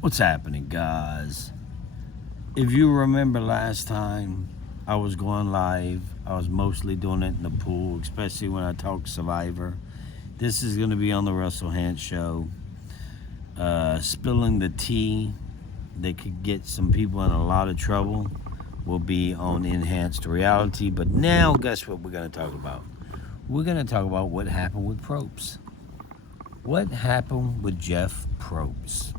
What's happening, guys? If you remember last time I was going live, I was mostly doing it in the pool, especially when I talk Survivor. This is going to be on the Russell Hantz show. Spilling the tea that could get some people in a lot of trouble will be on Enhanced Reality. But now, guess what we're going to talk about? We're going to talk about what happened with Probst. What happened with Jeff Probst?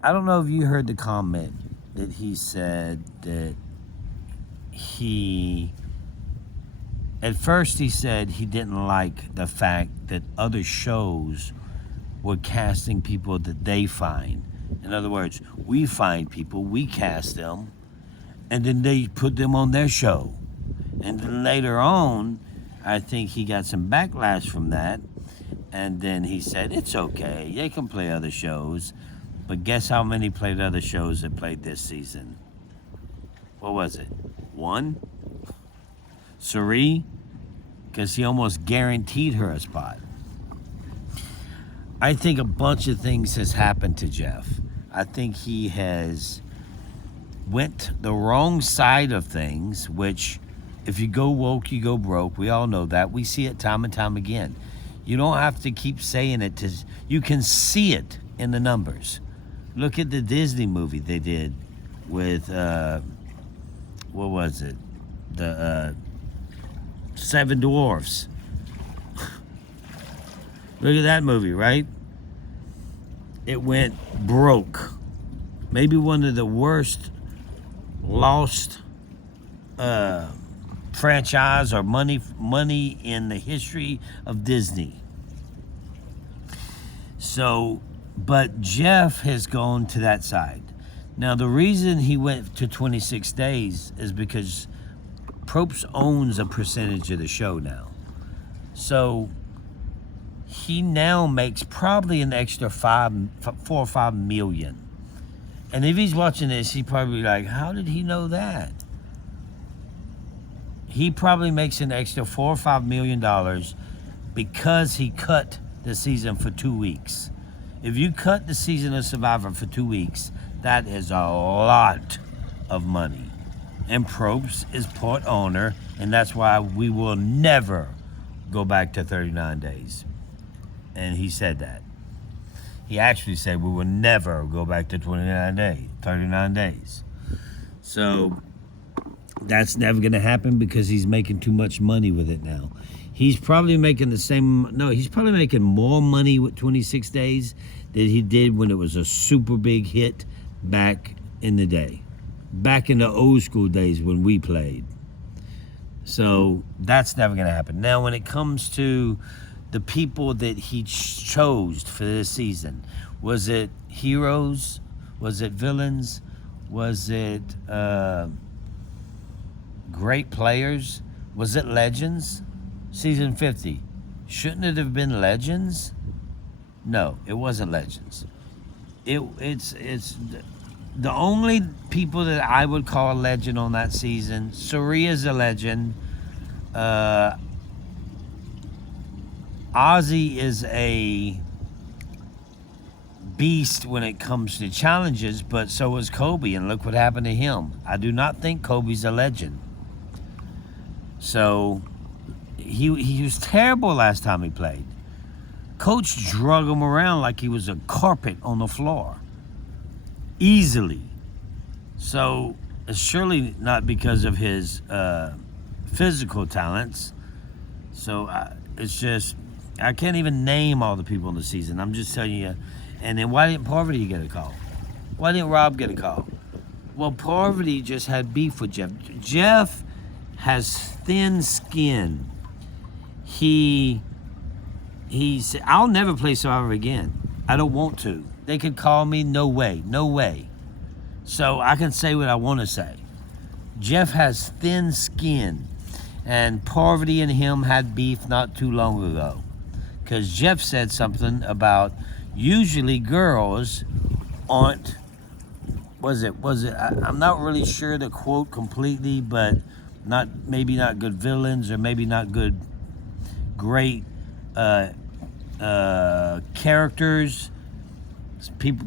I don't know if you heard the comment that he said that at first he said he didn't like the fact that other shows were casting people that they find. In other words, we find people, we cast them, and then they put them on their show. And then later on, I think he got some backlash from that. And then he said, it's okay, they can play other shows. But guess how many played other shows that played this season? What was it? One? Cirie? Because he almost guaranteed her a spot. I think a bunch of things has happened to Jeff. I think he has went the wrong side of things, which if you go woke, you go broke. We all know that. We see it time and time again. You don't have to keep saying it. You can see it in the numbers. Look at the Disney movie they did with, what was it? The Seven Dwarfs. Look at that movie, right? It went broke. Maybe one of the worst lost franchise or money in the history of Disney. So, but Jeff has gone to that side. Now, the reason he went to 26 days is because Probst owns a percentage of the show now. So he now makes probably an extra 4 or 5 million. And if he's watching this, he probably like, how did he know that? He probably makes an extra $4 or $5 million because he cut the season for 2 weeks. If you cut the season of Survivor for 2 weeks, that is a lot of money. And Probst is part owner, and that's why we will never go back to 39 days. And he said that. He actually said we will never go back to 39 days. So that's never going to happen because he's making too much money with it now. He's probably making he's probably making more money with 26 days than he did when it was a super big hit back in the day. Back in the old school days when we played. So that's never going to happen. Now, when it comes to the people that he chose for this season, was it heroes? Was it villains? Was it great players? Was it legends? Season 50. Shouldn't it have been legends? No, it wasn't legends. It's the only people that I would call a legend on that season. Cirie is a legend. Ozzy is a beast when it comes to challenges, but so is Kobe, and look what happened to him. I do not think Kobe's a legend. So he was terrible last time he played. Coach drug him around like he was a carpet on the floor. Easily. So it's surely not because of his physical talents. So it's just, I can't even name all the people in the season. I'm just telling you. And then why didn't Parvati get a call? Why didn't Rob get a call? Well, Parvati just had beef with Jeff. Jeff has thin skin. He said, I'll never play Survivor again. I don't want to. They could call me, no way. So I can say what I want to say. Jeff has thin skin. And Parvati and him had beef not too long ago. Because Jeff said something about usually girls aren't, I'm not really sure the quote completely, but maybe not good villains or maybe not great characters.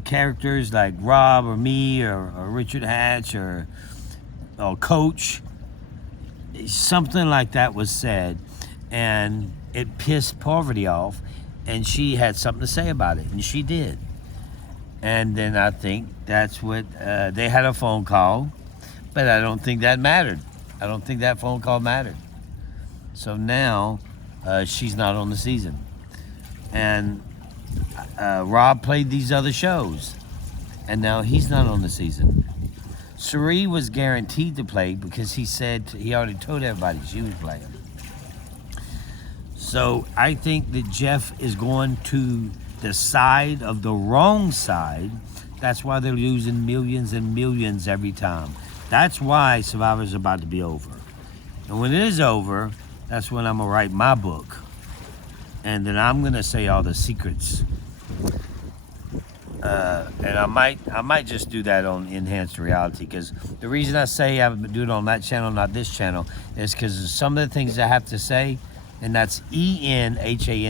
characters like Rob or me or Richard Hatch or Coach. Something like that was said, and it pissed Parvati off, and she had something to say about it, and she did. And then I think that's what they had a phone call, but I don't think that mattered. I don't think that phone call mattered. So now she's not on the season, and Rob played these other shows, and now he's not on the season. Cirie was guaranteed to play because he said he already told everybody she was playing. So I think that Jeff is going to the side of the wrong side. That's why they're losing millions and millions every time. That's why Survivor's about to be over. And when it is over, that's when I'm gonna write my book. And then I'm gonna say all the secrets. And I might just do that on Enhanced Reality, because the reason I say I would do it on that channel, not this channel, is because some of the things I have to say, and that's ENHANTZED,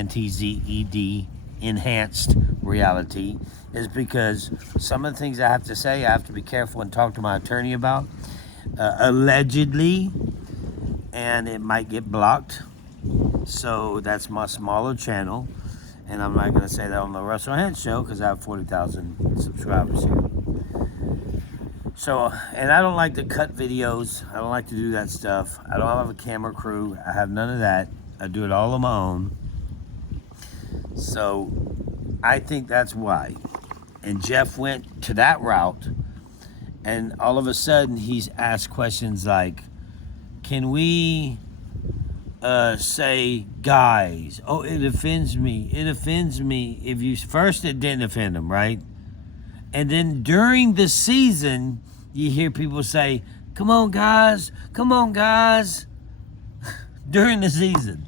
Enhanced Reality, is because some of the things I have to say, I have to be careful and talk to my attorney about, allegedly, and it might get blocked. So that's my smaller channel. And I'm not going to say that on the Russell Hantz Show because I have 40,000 subscribers here. So, and I don't like to cut videos. I don't like to do that stuff. I don't have a camera crew. I have none of that. I do it all on my own. So, I think that's why. And Jeff went to that route. And all of a sudden, he's asked questions like, can we say guys? Oh, it offends me. It offends me if you... First, it didn't offend him, right? And then during the season, you hear people say, come on, guys. Come on, guys. During the season.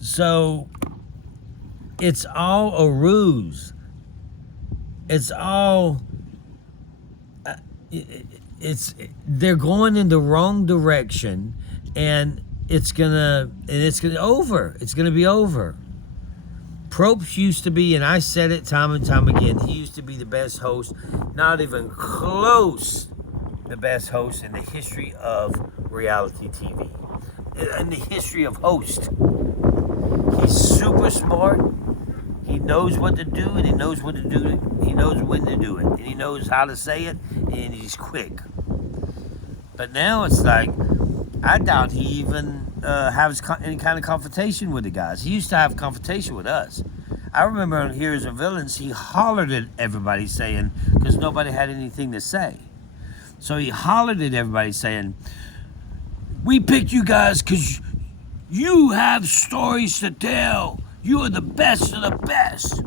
So, it's all a ruse. It's all... they're going in the wrong direction, and it's gonna over. It's gonna be over. Probst used to be, and I said it time and time again, he used to be the best host, not even close, the best host in the history of reality TV, in the history of host. He's super smart. He knows what to do, and he knows what to do. He knows when to do it, and he knows how to say it, and he's quick. But now it's like, I doubt he even has any kind of confrontation with the guys. He used to have confrontation with us. I remember on Heroes and Villains, he hollered at everybody saying, because nobody had anything to say. So he hollered at everybody saying, we picked you guys because you have stories to tell. You are the best of the best.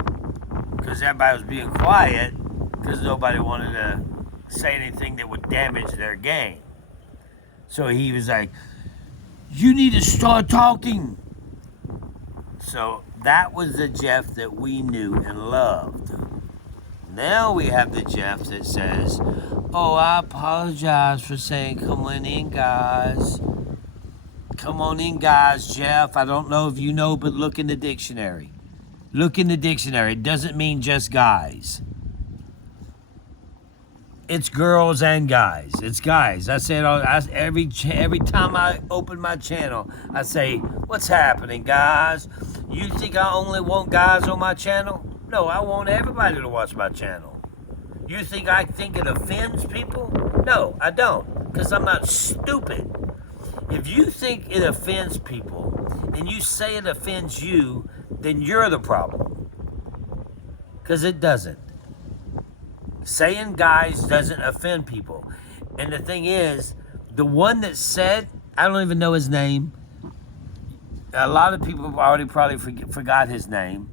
Because everybody was being quiet because nobody wanted to say anything that would damage their game. So he was like, you need to start talking. So that was the Jeff that we knew and loved. Now we have the Jeff that says, oh, I apologize for saying come on in, guys. Come on in, guys, Jeff. I don't know if you know, but look in the dictionary. Look in the dictionary. It doesn't mean just guys. It's girls and guys. It's guys. I say it all. Every time I open my channel, I say, what's happening, guys? You think I only want guys on my channel? No, I want everybody to watch my channel. You think I think it offends people? No, I don't, because I'm not stupid. If you think it offends people, and you say it offends you, then you're the problem. Because it doesn't. Saying guys doesn't offend people. And the thing is, the one that said, I don't even know his name. A lot of people have already probably forgot his name.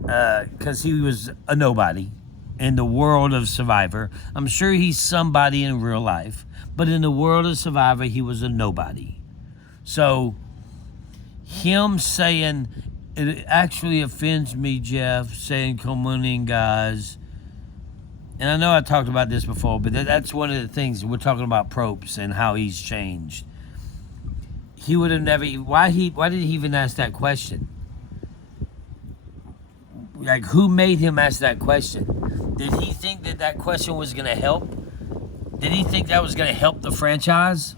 Because he was a nobody in the world of Survivor. I'm sure he's somebody in real life. But in the world of Survivor, he was a nobody. So, him saying, it actually offends me, Jeff, saying, come on in, guys. And I know I talked about this before, but that's one of the things. We're talking about Probst and how he's changed. He would have never... Why did he even ask that question? Like, who made him ask that question? Did he think that question was going to help? Did he think that was going to help the franchise?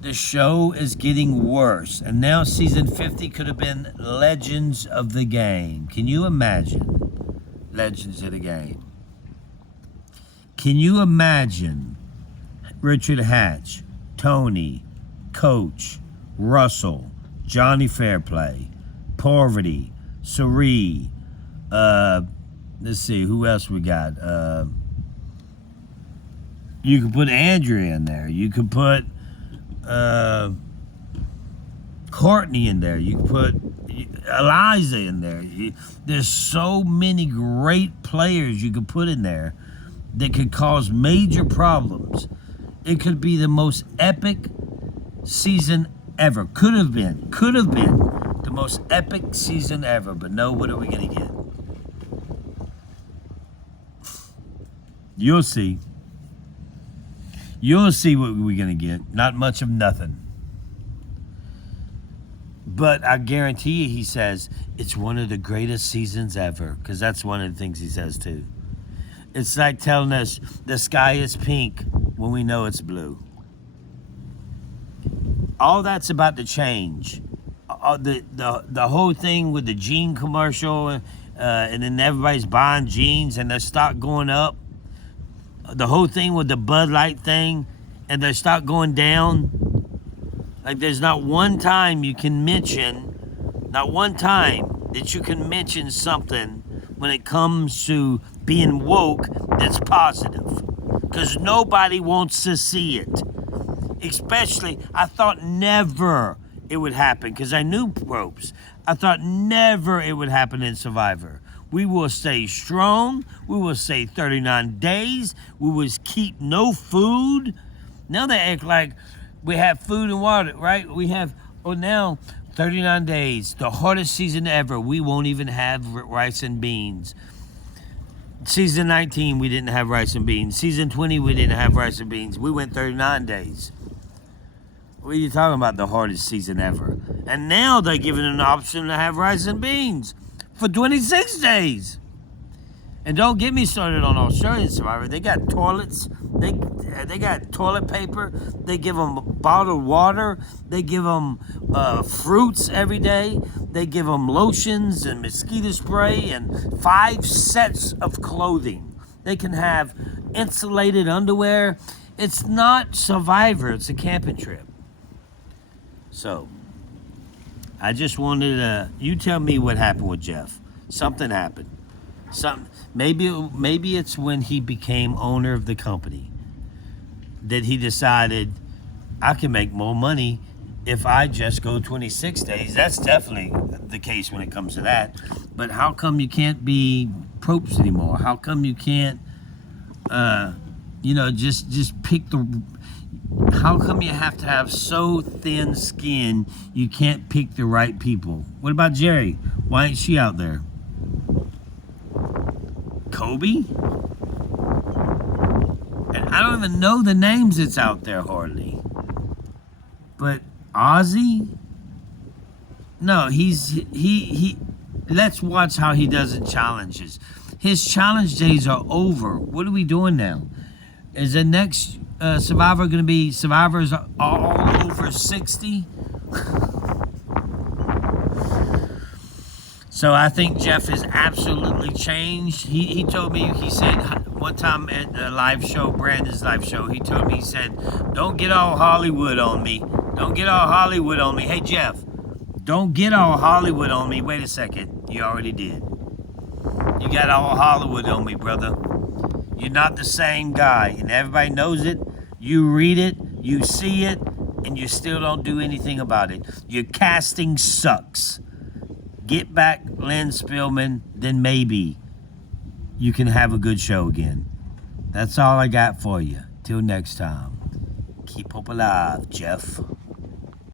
The show is getting worse, and now season 50 could have been Legends of the Game. Can you imagine? Legends of the Game. Can you imagine Richard Hatch, Tony, Coach, Russell, Johnny Fairplay, Parvati, Sari, let's see, who else we got? You could put Andrea in there. You could put Courtney in there. You could put Eliza in there. There's so many great players you could put in there that could cause major problems. It could be the most epic season ever. Could have been the most epic season ever. But no, what are we going to get? You'll see. You'll see what we're going to get. Not much of nothing. But I guarantee you, he says, it's one of the greatest seasons ever. Because that's one of the things he says, too. It's like telling us the sky is pink when we know it's blue. All that's about to change. The whole thing with the jean commercial, and then everybody's buying jeans and their stock going up. The whole thing with the Bud Light thing and their stock going down. Like, there's not one time you can mention, not one time that you can mention something when it comes to being woke that's positive. Because nobody wants to see it. Especially, I thought never it would happen, because I knew ropes. I thought never it would happen in Survivor. We will stay strong. We will stay 39 days. We will keep no food. Now they act like we have food and water, right? We have, now 39 days, the hardest season ever. We won't even have rice and beans. Season 19, we didn't have rice and beans. Season 20, we didn't have rice and beans. We went 39 days. What are you talking about, the hardest season ever? And now they're giving an option to have rice and beans for 26 days. And don't get me started on Australian Survivor. They got toilets. They got toilet paper. They give them bottled water. They give them fruits every day. They give them lotions and mosquito spray and 5 sets of clothing. They can have insulated underwear. It's not Survivor. It's a camping trip. So, I just wanted to, you tell me what happened with Jeff. Something happened. Maybe it's when he became owner of the company that he decided, I can make more money if I just go 26 days. That's definitely the case when it comes to that. But how come you can't be Probst anymore? How come you can't, just pick the... How come you have to have so thin skin you can't pick the right people? What about Jerry? Why ain't she out there? Kobe? And I don't even know the names that's out there hardly. But Ozzy? No, he let's watch how he does in challenges. His challenge days are over. What are we doing now? Is the next Survivor going to be Survivors all over 60? So I think Jeff has absolutely changed. He told me, he said one time at a live show, Brandon's live show, he told me, he said, don't get all Hollywood on me. Don't get all Hollywood on me. Hey, Jeff, don't get all Hollywood on me. Wait a second. You already did. You got all Hollywood on me, brother. You're not the same guy, and everybody knows it. You read it, you see it, and you still don't do anything about it. Your casting sucks. Get back Lynn Spillman, then maybe you can have a good show again. That's all I got for you. Till next time. Keep hope alive, Jeff.